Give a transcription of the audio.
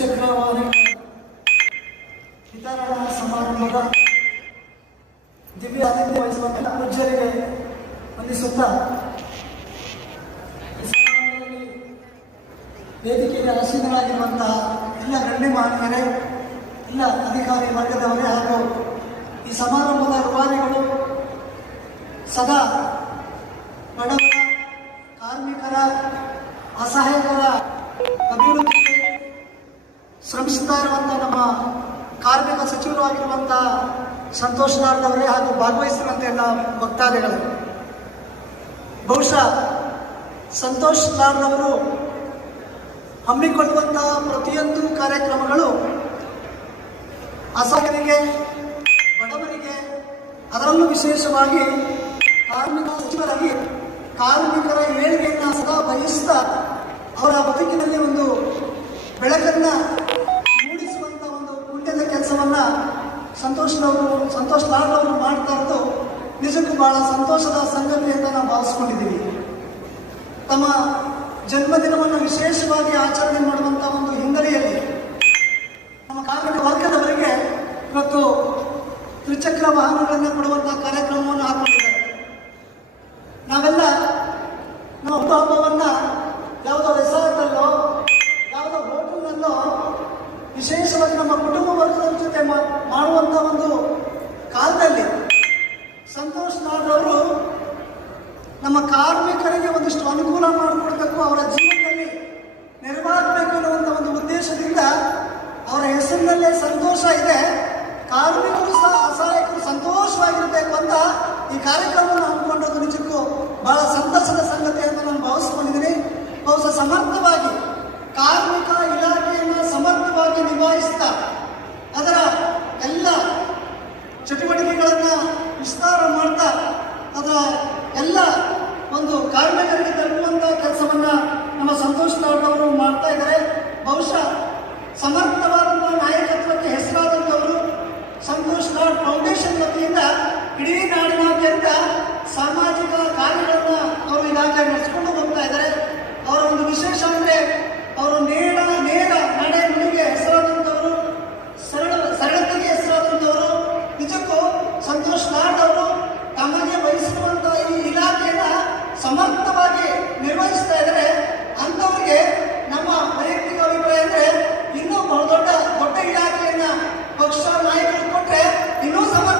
ತ್ರಿಚಕ್ರ ವಾಹನ ವಿತರಣಾ ಸಮಾರಂಭದ ದಿವ್ಯ ಆತಿಥ್ಯ ವಹಿಸುವಂತಹ ಪೂಜ್ಯರಿಗೆ ವಂದಿಸುತ್ತಾ ವೇದಿಕೆಗೆ ಆಸೀನರಾಗಿರುವಂತಹ ಎಲ್ಲ ಗಣ್ಯಮಾನ್ಯರೇ, ಎಲ್ಲ ಅಧಿಕಾರಿ ವರ್ಗದವರೇ ಹಾಗೂ ಈ ಸಮಾರಂಭದ ರೂವಾರಿಗಳು ಸದಾ ಬಡವರ, ಕಾರ್ಮಿಕರ, ಅಸಹಾಯಕರ ಅಭಿವೃದ್ಧಿಗೆ ಶ್ರಮಿಸುತ್ತಾ ಇರುವಂಥ ನಮ್ಮ ಕಾರ್ಮಿಕ ಸಚಿವರು ಆಗಿರುವಂಥ ಸಂತೋಷ್ ಲಾಡ್ ಅವರೇ ಹಾಗೂ ಭಾಗವಹಿಸಿರುವಂಥ ಎಲ್ಲ ಭಕ್ತಾದಿಗಳೇ, ಬಹುಶಃ ಸಂತೋಷ್ ಲಾಡ್ ಅವರು ಹಮ್ಮಿಕೊಳ್ಳುವಂತಹ ಪ್ರತಿಯೊಂದು ಕಾರ್ಯಕ್ರಮಗಳು ಅಸಹಾಯಕರಿಗೆ, ಬಡವರಿಗೆ, ಅದರಲ್ಲೂ ವಿಶೇಷವಾಗಿ ಕಾರ್ಮಿಕ ಸಚಿವರಾಗಿ ಕಾರ್ಮಿಕರ ಏಳಿಗೆಯನ್ನು ಸದಾ ಬಯಸ್ತಾ ಅವರ ಬದುಕಿನಲ್ಲಿ ಒಂದು ಬೆಳಕನ್ನು ಮೂಡಿಸುವಂಥ ಒಂದು ಪುಣ್ಯದ ಕೆಲಸವನ್ನು ಸಂತೋಷ್ ಲಾಡ್ ಅವರು ಮಾಡ್ತಾ ಇರೋದು ನಿಜಕ್ಕೂ ಬಹಳ ಸಂತೋಷದ ಸಂಗತಿ ಅಂತ ನಾವು ಭಾವಿಸ್ಕೊಂಡಿದ್ದೀವಿ. ತಮ್ಮ ಜನ್ಮದಿನವನ್ನು ವಿಶೇಷವಾಗಿ ಆಚರಣೆ ಮಾಡುವಂಥ ಒಂದು ಹಿನ್ನೆಲೆಯಲ್ಲಿ ನಮ್ಮ ಕಾರ್ಮಿಕ ವರ್ಗದವರಿಗೆ ಇವತ್ತು ತ್ರಿಚಕ್ರ ವಾಹನಗಳನ್ನು ಕೊಡುವಂಥ ಕಾರ್ಯಕ್ರಮವನ್ನು ಹಾಕೊಂಡಿದ್ದಾರೆ. ನಾವೆಲ್ಲ ನಮ್ಮ ಹಬ್ಬವನ್ನು ಯಾವುದೋ ರೆಸಾರ್ಟಲ್ಲೋ ಯಾವುದೋ ಹೋಟೆಲ್ನಲ್ಲೋ ವಿಶೇಷವಾಗಿ ನಮ್ಮ ಕುಟುಂಬ ವರ್ಗದ ಜೊತೆ ಮಾಡುವಂಥ ಒಂದು ಕಾಲದಲ್ಲಿ ಸಂತೋಷ್ ಲಾಡ್ ಅವರು ನಮ್ಮ ಕಾರ್ಮಿಕರಿಗೆ ಒಂದಿಷ್ಟು ಅನುಕೂಲ ಮಾಡಿಕೊಡ್ಬೇಕು, ಅವರ ಜೀವನದಲ್ಲಿ ನೆರವಾಗಬೇಕು ಅನ್ನುವಂಥ ಒಂದು ಉದ್ದೇಶದಿಂದ ಅವರ ಹೆಸರಿನಲ್ಲೇ ಸಂತೋಷ ಇದೆ, ಕಾರ್ಮಿಕರು ಸಹ ಅಸಹಾಯಕರು ಸಂತೋಷವಾಗಿರಬೇಕು ಅಂತ ಈ ಕಾರ್ಯಕ್ರಮವನ್ನು ಹಮ್ಮಿಕೊಂಡದ್ದು ನಿಜಕ್ಕೂ ಬಹಳ ಸಂತಸದ ಸಂಗತಿ ಅಂತ ನಾನು ಭಾವಿಸ್ಕೊಂಡಿದ್ದೀನಿ. ಬಹುಶಃ ಸಮರ್ಥವಾಗಿ ಕಾರ್ಮಿಕ ಇಲಾಖೆಯನ್ನು ಸಮರ್ಥವಾಗಿ ನಿಭಾಯಿಸ್ತಾ ಅದರ ಎಲ್ಲ ಚಟುವಟಿಕೆಗಳನ್ನು ವಿಸ್ತಾರ ಮಾಡ್ತಾ ಅದರ ಎಲ್ಲ ಒಂದು ಕಾರ್ಮಿಕರಿಗೆ ತಲುಪುವಂಥ ಕೆಲಸವನ್ನು ನಮ್ಮ ಸಂತೋಷ್ ಲಾಡ್ ಅವರು ಮಾಡ್ತಾ ಇದ್ದಾರೆ. ಬಹುಶಃ ಸಮರ್ಥವಾದಂಥ ನಾಯಕತ್ವಕ್ಕೆ ಹೆಸರಾದಂಥವರು ಸಂತೋಷ್ ಲಾಡ್ ಫೌಂಡೇಶನ್ ವತಿಯಿಂದ ಇಡೀ ನಾಡಿನಾದ್ಯಂತ ಸಾಮಾಜಿಕ ಕಾರ್ಯಗಳನ್ನು ಅವರು ಈಗಾಗಲೇ ನಡೆಸಿಕೊಂಡು ಹೋಗ್ತಾ